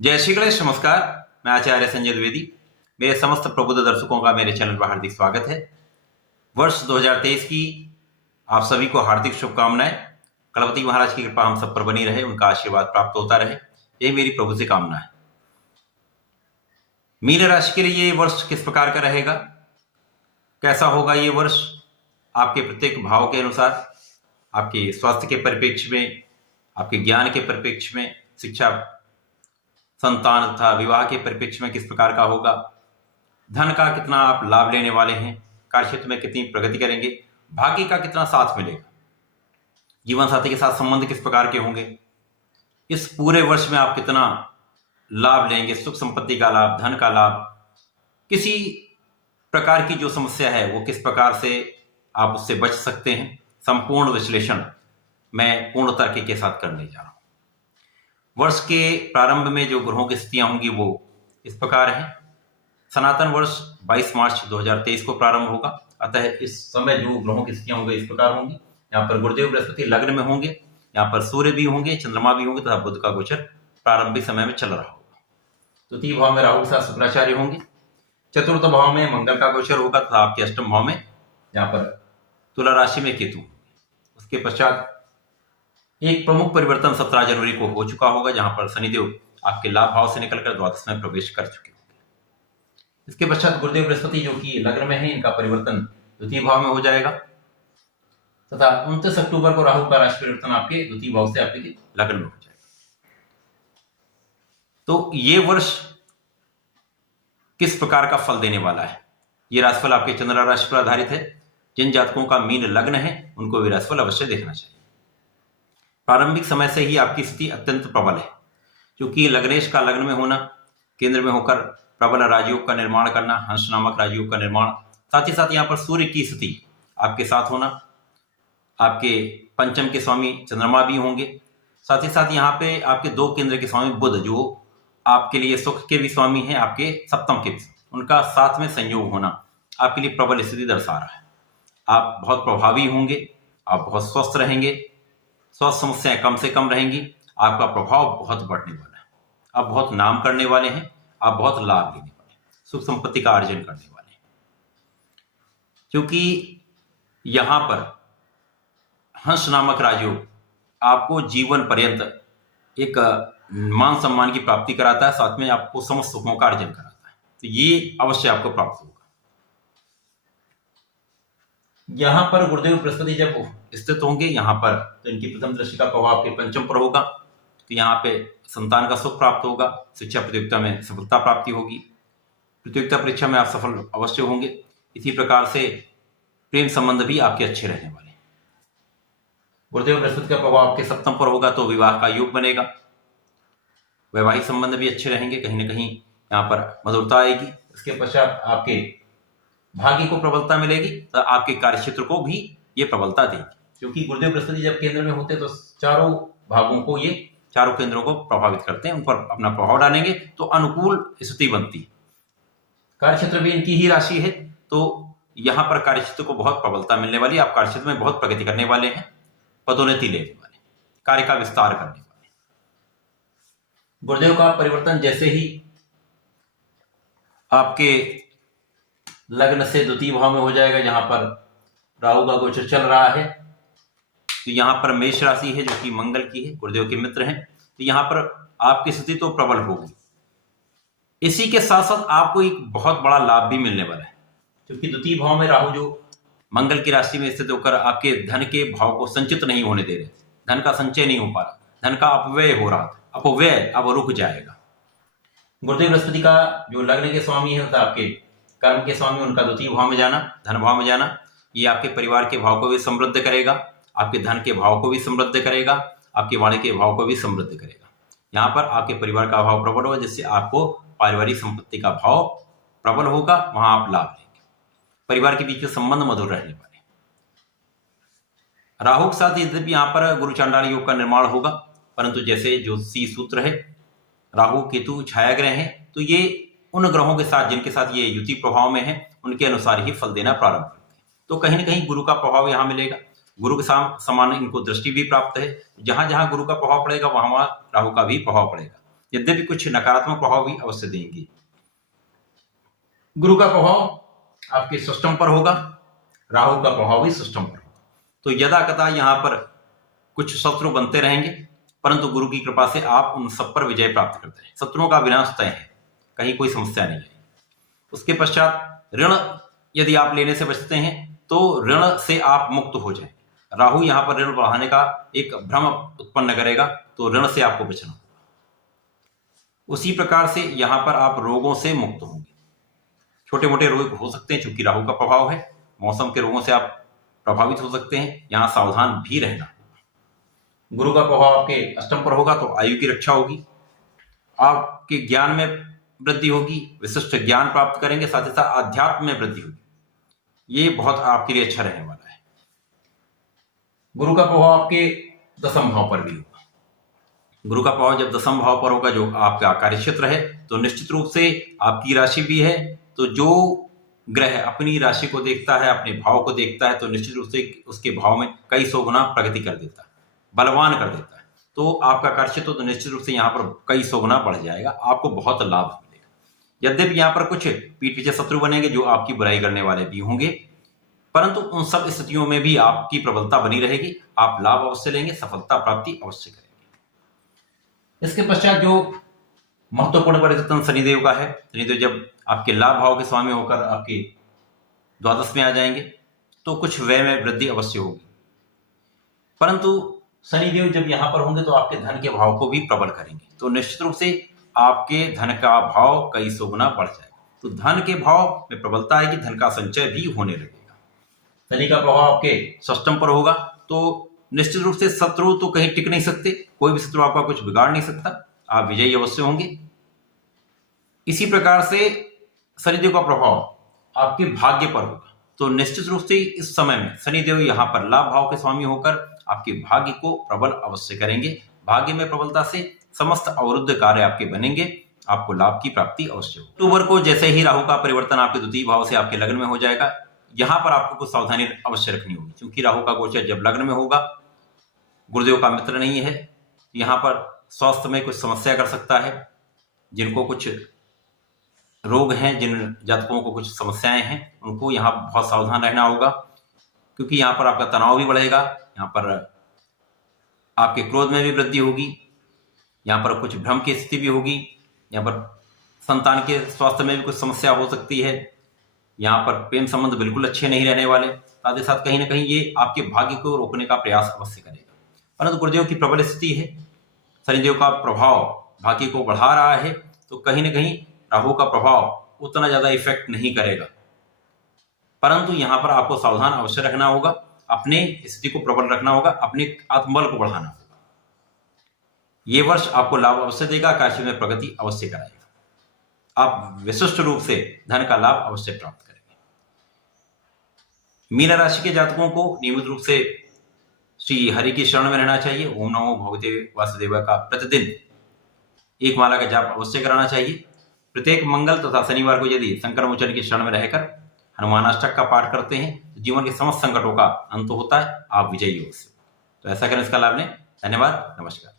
जय श्री गणेश। नमस्कार। मैं आचार्य संजय द्विवेदी। मेरे समस्त प्रबुद्ध दर्शकों का मेरे चैनल पर हार्दिक स्वागत है। वर्ष 2023 की आप सभी को हार्दिक शुभकामनाएं। गणपति महाराज की कृपा हम सब पर बनी रहे, उनका आशीर्वाद प्राप्त होता रहे, यही मेरी प्रभु से कामना है। मीन राशि के लिए ये वर्ष किस प्रकार का रहेगा, कैसा होगा ये वर्ष, आपके प्रत्येक भाव के अनुसार, आपके स्वास्थ्य के परिप्रेक्ष्य में, आपके ज्ञान के परिप्रेक्ष्य में, शिक्षा संतान तथा विवाह के परिप्रेक्ष्य में किस प्रकार का होगा, धन का कितना आप लाभ लेने वाले हैं, कार्यक्षेत्र में कितनी प्रगति करेंगे, भाग्य का कितना साथ मिलेगा, जीवन साथी के साथ संबंध किस प्रकार के होंगे, इस पूरे वर्ष में आप कितना लाभ लेंगे, सुख संपत्ति का लाभ, धन का लाभ, किसी प्रकार की जो समस्या है वो किस प्रकार से आप उससे बच सकते हैं, संपूर्ण विश्लेषण मैं पूर्ण तर्क के साथ करने जा रहा हूं। वर्ष के प्रारंभ में जो ग्रहों की स्थितियां होंगी वो इस प्रकार हैं। सनातन वर्ष 22 मार्च 2023 को प्रारंभ होगा, अतः इस समय जो ग्रहों की स्थितियां होंगी इस प्रकार होंगी। यहाँ पर गुरुदेव बृहस्पति लग्न में होंगे, यहाँ पर सूर्य भी होंगे, चंद्रमा भी होंगे तथा बुध का गोचर प्रारंभिक समय में चल रहा होगा। तृतीय भाव में राहु के साथ शुक्राचार्य होंगे, चतुर्थ भाव में मंगल का गोचर होगा तथा आपके अष्टम भाव में यहाँ पर तुला राशि में केतु। उसके पश्चात एक प्रमुख परिवर्तन 17 जनवरी को हो चुका होगा, जहां पर शनिदेव आपके लाभ भाव से निकलकर द्वादश में प्रवेश कर चुके होंगे। इसके पश्चात गुरुदेव बृहस्पति जो कि लग्न में है, इनका परिवर्तन द्वितीय भाव में हो जाएगा तथा 29 अक्टूबर को राहु का राशि परिवर्तन आपके द्वितीय भाव से आपके लग्न में हो जाएगा। तो ये वर्ष किस प्रकार का फल देने वाला है, ये राशिफल आपके चंद्र राशि पर आधारित है। जिन जातकों का मीन लग्न है उनको भी राशिफल अवश्य देखना चाहिए। प्रारंभिक समय से ही आपकी स्थिति अत्यंत प्रबल है, क्योंकि लग्नेश का लग्न में होना, केंद्र में होकर प्रबल राजयोग का निर्माण करना, हंस नामक राजयोग का निर्माण, साथ ही साथ यहाँ पर सूर्य की स्थिति आपके साथ होना, आपके पंचम के स्वामी चंद्रमा भी होंगे, साथ ही साथ यहाँ पे आपके दो केंद्र के स्वामी बुध जो आपके लिए सुख के भी स्वामी हैं, आपके सप्तम के भी, उनका साथ में संयोग होना आपके लिए प्रबल स्थिति दर्शा रहा है। आप बहुत प्रभावी होंगे, आप बहुत स्वस्थ रहेंगे, स्वास्थ्य समस्याएं कम से कम रहेंगी, आपका प्रभाव बहुत बढ़ने वाला है, आप बहुत नाम करने वाले हैं, आप बहुत लाभ लेने वाले हैं, सुख संपत्ति का अर्जन करने वाले हैं। क्योंकि यहां पर हंस नामक राजयोग आपको जीवन पर्यंत एक मान सम्मान की प्राप्ति कराता है, साथ में आपको समस्त सुखों का अर्जन कराता है, तो ये अवश्य आपको प्राप्त होगा। यहां पर गुरुदेव बृहस्पति जब स्थित होंगे यहाँ पर, तो इनकी प्रथम दृष्टि का प्रभाव आपके पंचम पर होगा, तो यहाँ पे संतान का सुख प्राप्त होगा, शिक्षा प्रतियोगिता में सफलता प्राप्ति होगी, प्रतियोगिता परीक्षा में आप सफल अवश्य होंगे। इसी प्रकार से प्रेम संबंध भी आपके अच्छे रहने वाले हैं। गुरुदेव बृहस्पति का प्रभाव आपके सप्तम पर होगा तो विवाह का योग बनेगा, वैवाहिक संबंध भी अच्छे रहेंगे, कहीं ना कहीं यहाँ पर मधुरता आएगी। इसके पश्चात आपके भाग्य को प्रबलता मिलेगी, तो आपके कार्यक्षेत्र को भी ये प्रबलता देगी, क्योंकि गुरुदेव बृहस्पति जब केंद्र में होते तो चारों भागों को, ये चारों केंद्रों को प्रभावित करते हैं, उन पर अपना प्रभाव डालेंगे तो अनुकूल स्थिति बनती है। कार्यक्षेत्र भी इनकी ही राशि है, तो यहाँ पर कार्यक्षेत्र को बहुत प्रबलता मिलने वाली, आप कार्यक्षेत्र में बहुत प्रगति करने वाले हैं, पदोन्नति लेने वाले, कार्य का विस्तार करने वाले। गुरुदेव का परिवर्तन जैसे ही आपके लग्न से द्वितीय भाव में हो जाएगा, जहां पर राहु का गोचर चल रहा है, तो यहाँ पर मेष राशि है जो कि मंगल की है, गुरुदेव के मित्र हैं, तो यहाँ पर आपकी स्थिति तो प्रबल होगी। इसी के साथ साथ आपको एक बहुत बड़ा लाभ भी मिलने वाला है, क्योंकि द्वितीय भाव में राहु जो मंगल की राशि में स्थित होकर आपके धन के भाव को संचित नहीं होने दे रहे थे, धन का संचय नहीं हो पा रहा, धन का अपव्यय हो रहा था, अपव्यय अब रुक जाएगा। गुरुदेव बृहस्पति का जो लग्न के स्वामी है, आपके कर्म के स्वामी, उनका द्वितीय भाव में जाना, धन भाव में जाना, ये आपके परिवार के भाव को भी समृद्ध करेगा, आपके धन के भाव को भी समृद्ध करेगा, आपके वाणी के भाव को भी समृद्ध करेगा। यहाँ पर आपके परिवार का भाव प्रबल होगा, जिससे आपको पारिवारिक संपत्ति का भाव प्रबल होगा, वहां आप लाभ लेंगे, परिवार के बीच में संबंध मधुर रहने वाले। राहु के साथ यद्यपि यहाँ पर गुरु चांडाल योग का निर्माण होगा, परंतु जैसे ज्योतिषी सूत्र है, राहु केतु छाया ग्रह है, तो ये उन ग्रहों के साथ जिनके साथ ये युति प्रभाव में है, उनके अनुसार ही फल देना प्रारंभ करते हैं। तो कहीं ना कहीं गुरु का प्रभाव यहाँ मिलेगा, गुरु के समान इनको दृष्टि भी प्राप्त है, जहां जहां गुरु का प्रभाव पड़ेगा वहां वहां राहु का भी प्रभाव पड़ेगा। यद्यपि कुछ नकारात्मक प्रभाव भी अवश्य देंगे। गुरु का प्रभाव आपके सिस्टम पर होगा, राहु का प्रभाव भी सिस्टम पर होगा। तो यदा कदा यहाँ पर कुछ शत्रु बनते रहेंगे, परंतु गुरु की कृपा से आप उन सब पर विजय प्राप्त करते हैं। शत्रुओं का विनाश तय है, कहीं कोई समस्या नहीं है। उसके पश्चात ऋण यदि आप लेने से बचते हैं तो ऋण से आप मुक्त हो जाएं। राहु यहाँ पर ऋण बढ़ाने का एक भ्रम उत्पन्न करेगा, तो ऋण से आपको बचना होगा। उसी प्रकार से यहाँ पर आप रोगों से मुक्त होंगे। छोटे मोटे रोग हो सकते हैं, चूंकि राहु का प्रभाव है, मौसम के रोगों से आप प्रभावित हो सकते हैं, यहाँ सावधान भी रहना। गुरु का प्रभाव आपके अष्टम पर होगा तो आयु की रक्षा होगी, आपके ज्ञान में वृद्धि होगी, विशिष्ट ज्ञान प्राप्त करेंगे, साथ ही साथ आध्यात्म में वृद्धि होगी। ये बहुत आपके लिए अच्छा रहने वाला है। गुरु का प्रभाव आपके दसम भाव पर भी होगा। गुरु का प्रभाव जब दसम भाव पर होगा, जो आपका कार्य क्षेत्र है, तो निश्चित रूप से आपकी राशि भी है, तो जो ग्रह अपनी राशि को देखता है, अपने भाव को देखता है, तो निश्चित रूप से उसके भाव में कई सौ गुना प्रगति कर देता है, बलवान कर देता है। तो आपका कार्य क्षेत्र तो निश्चित रूप से यहाँ पर कई सौ गुना बढ़ जाएगा, आपको बहुत लाभ मिलेगा। यद्यपि यहाँ पर कुछ पीठ पीछे शत्रु बनेंगे जो आपकी बुराई करने वाले भी होंगे, परंतु उन सब स्थितियों में भी आपकी प्रबलता बनी रहेगी, आप लाभ अवश्य लेंगे, सफलता प्राप्ति अवश्य करेंगे। इसके पश्चात जो महत्वपूर्ण परिवर्तन शनिदेव का है, शनिदेव जब आपके लाभ भाव के स्वामी होकर आपके द्वादश में आ जाएंगे तो कुछ व्यय में वृद्धि अवश्य होगी, परंतु शनिदेव जब यहां पर होंगे तो आपके धन के भाव को भी प्रबल करेंगे, तो निश्चित रूप से आपके धन का भाव कई सौ गुना बढ़ जाएगा। तो धन के भाव में प्रबलता है कि धन का संचय भी होने लगेगा। शनि का प्रभाव आपके षष्टम पर होगा, तो निश्चित रूप से शत्रु तो कहीं टिक नहीं सकते, कोई भी शत्रु आपका कुछ बिगाड़ नहीं सकता, आप विजयी अवश्य होंगे। इसी प्रकार से शनिदेव का प्रभाव आपके भाग्य पर होगा, तो निश्चित रूप से इस समय में शनिदेव यहाँ पर लाभ भाव के स्वामी होकर आपके भाग्य को प्रबल अवश्य करेंगे। भाग्य में प्रबलता से समस्त अवरुद्ध कार्य आपके बनेंगे, आपको लाभ की प्राप्ति अवश्य हो। अक्टूबर को जैसे ही राहु का परिवर्तन आपके द्वितीय भाव से आपके लग्न में हो जाएगा, यहाँ पर आपको कुछ सावधानी अवश्य रखनी होगी, क्योंकि राहु का गोचर जब लग्न में होगा, गुरुदेव का मित्र नहीं है, यहाँ पर स्वास्थ्य में कुछ समस्या कर सकता है। जिनको कुछ रोग हैं, जिन जातकों को कुछ समस्याएं हैं, उनको यहाँ बहुत सावधान रहना होगा, क्योंकि यहाँ पर आपका तनाव भी बढ़ेगा, यहाँ पर आपके क्रोध में भी वृद्धि होगी, यहाँ पर कुछ भ्रम की स्थिति भी होगी, यहाँ पर संतान के स्वास्थ्य में भी कुछ समस्या हो सकती है, यहाँ पर प्रेम संबंध बिल्कुल अच्छे नहीं रहने वाले। साथ ही साथ कहीं ना कहीं ये आपके भाग्य को रोकने का प्रयास अवश्य करेगा। परंतु गुरुदेव की प्रबल स्थिति है, शनिदेव का प्रभाव भाग्य को बढ़ा रहा है, तो कहीं ना कहीं राहु का प्रभाव उतना ज्यादा इफेक्ट नहीं करेगा, परंतु यहाँ पर आपको सावधान अवश्य रखना होगा, अपने स्थिति को प्रबल रखना होगा, अपने आत्मबल को बढ़ाना होगा। ये वर्ष आपको लाभ अवश्य देगा, कार्य में प्रगति अवश्य कराएगा, आप विशिष्ट रूप से धन का लाभ अवश्य प्राप्त करेंगे। मीन राशि के जातकों को नियमित रूप से श्री हरि की शरण में रहना चाहिए। ओम नमो भगवते वासुदेवाय का प्रतिदिन एक माला का जाप अवश्य कराना चाहिए। प्रत्येक मंगल तथा शनिवार को यदि शंकर मोचन की शरण में रहकर हनुमानाष्टक का पाठ करते हैं तो जीवन के समस्त संकटों का अंत होता है, आप विजयी हो। तो ऐसा करें, इसका लाभ लें। धन्यवाद, नमस्कार।